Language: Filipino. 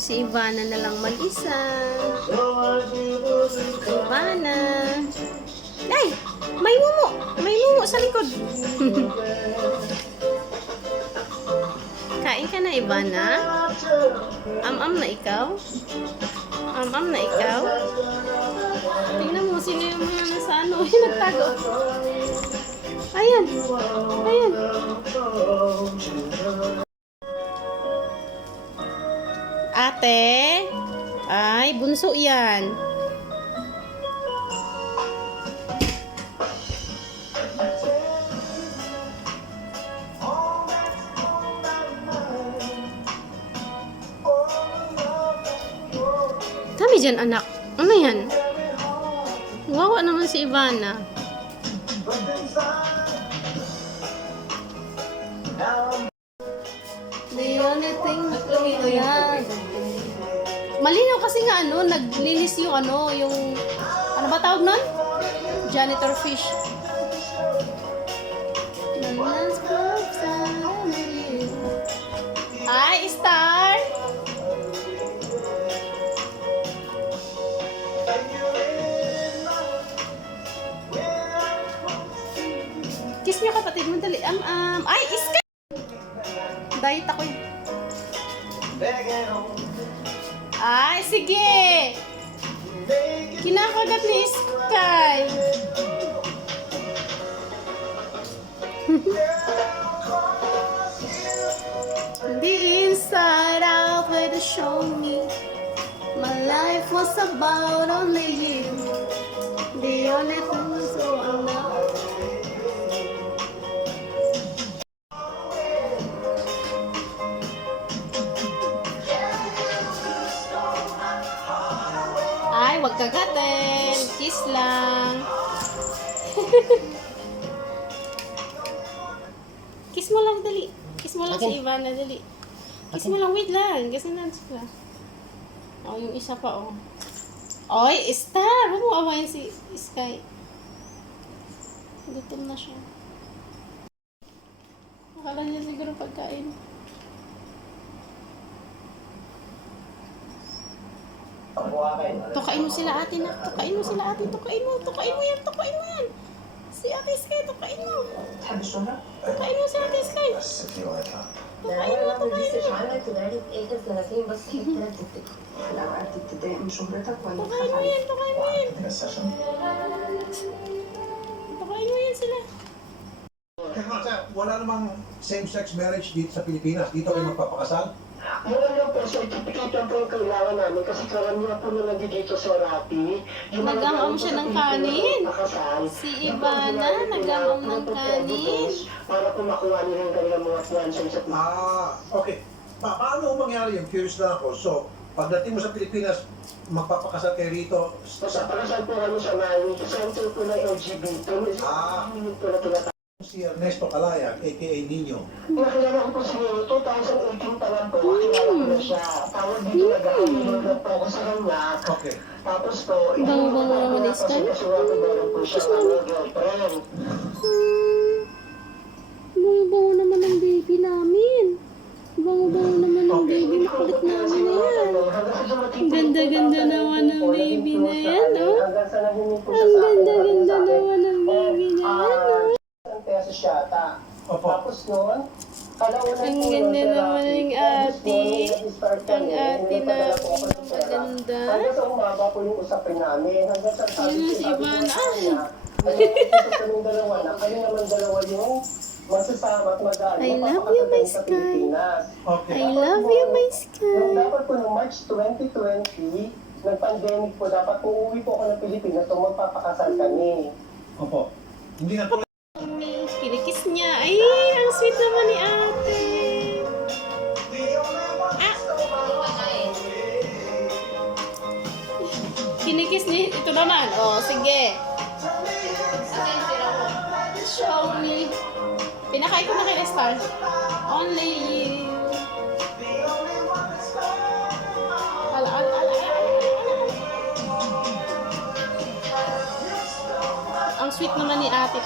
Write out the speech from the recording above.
Si Ivana na lang mag-isa. Ivana. Ay! May mumu! May mumu sa likod. Kain ka na, Ivana? Am-am na ikaw? Am-am na ikaw? Tingnan mo, sino yung mga nasa ano? Nagtago. Ayan. Ayan. Ate? Ay, bunso yan. Dami dyan, anak. Ano yan? Wawa naman si Ivana. The only thing yan. Malinaw kasi nga ano, naglinis yung ano, yung ano ba tawag nun? Janitor fish. Hi, Star! Kiss niyo kapatid mo, dali. Ay, iska! Diet ako yun. Ay, sige! Kinakagat ni Sky. The inside out way to show me my life was about only you. The only thing so I know. Ay, wag kagatin. Kiss lang. Kiss mo lang, dali. Kiss mo lang si Ivana, dali. Kiss mo lang, wait lang. Kasi na sila. Oh, yung isa pa, oh. Oy, Star! Huwag mo awayin si Sky. Gutom na siya. Akala niya siguro pagkain. Tukain mo sila ate na. Tukain mo sila ate. Tukain mo. Tukain mo yan. Tukain mo yan. Si ate Sky, tukain mo. Tukain mo si ate Sky. Tukain mo. Tukain mo. Tukain mo yan. Tukain mo yan. Tukain mo yan sila. Wala namang same-sex marriage dito sa Pilipinas. Dito kayo magpapakasal? Wala lang po, certificate lang po yung kailangan namin kasi karamihan po na nandito sa Rapi. Nag-ang siya ng kanin. Si Ivana, nag-ang ng kanin. Para po makuha nila yung kanilang mga fiancés at Okay. Paano mangyari yung curious na ako? So, pagdating mo sa Pilipinas, magpapakasal kayo rito. sa pakasal po kami sa Mali, center po ng LGBT. Hindi po na tinatawag. Si Ernesto Calayag, a.k.a. Nino. Nakilala ko po si Nino, 2018 pa lang po, nakilala ko na siya. Tawag dito nag-aaminod na po ako sa kanya. Okay. Tapos po, Bango-bango naman yung style. Kasi meron po siya ng girlfriend. Bango-bango naman ang baby namin. Bango-bango naman ang baby. Makulit namin na yan. Ang ganda-ganda naman ang baby na yan, oh. Ang ganda-ganda naman ang baby na yan, oh. Pesos yata. Opo. Tapos noon, kalaunan Ang po ganda nun, naman ng ate. Ang ate na maganda. Hanggang sa umaba po yung usapin namin. Hanggang sa Yun na si Ivana. kaming dalawa na kayo naman dalawa yung masasama at mag-aano. I love you, my Sky. Okay. I love you, my Nung Sky. dapat po noong March 2020, nag-pandemic po, dapat uuwi po ako ng Pilipinas so magpapakasal kami. Opo. Hindi na tuloy. Kinikis niya. Ay, ang sweet naman ni ate. Ah! Kinikis ni... Ito naman. Oh, sige. Show me. Pinakain ko na kay Star. Only you. Ala, ala, ala, ala, ala. Ang sweet naman ni ate.